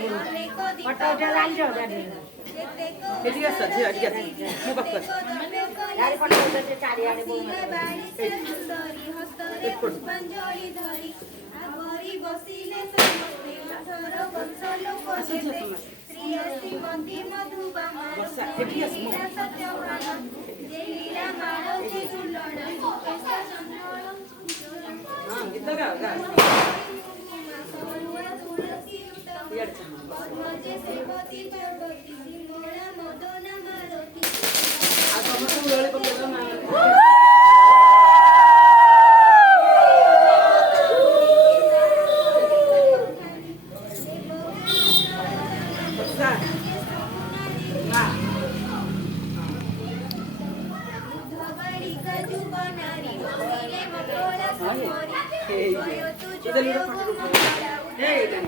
ଫଟୋ ଉଠେଇ ଜାଣିଛ ଏଠିକି ଆସ ଝିଅ ଏଠିକି ଆସ ମୋ ପାଖକୁ ଆସ ଫଟୋ ଉଠେଇ ଚାରିଆଡେ ବର୍ଷା ଏଠିକି ଆସ ମୋ ହଁ ଗୀତ ଗାଅ ଗାଅ ଇଆଡ଼େ ଚାଲ ଆଉ ସମସ୍ତଙ୍କୁ ଦୋଳି ପକେଇଦେବ ନା ବର୍ଷା ନା Hey,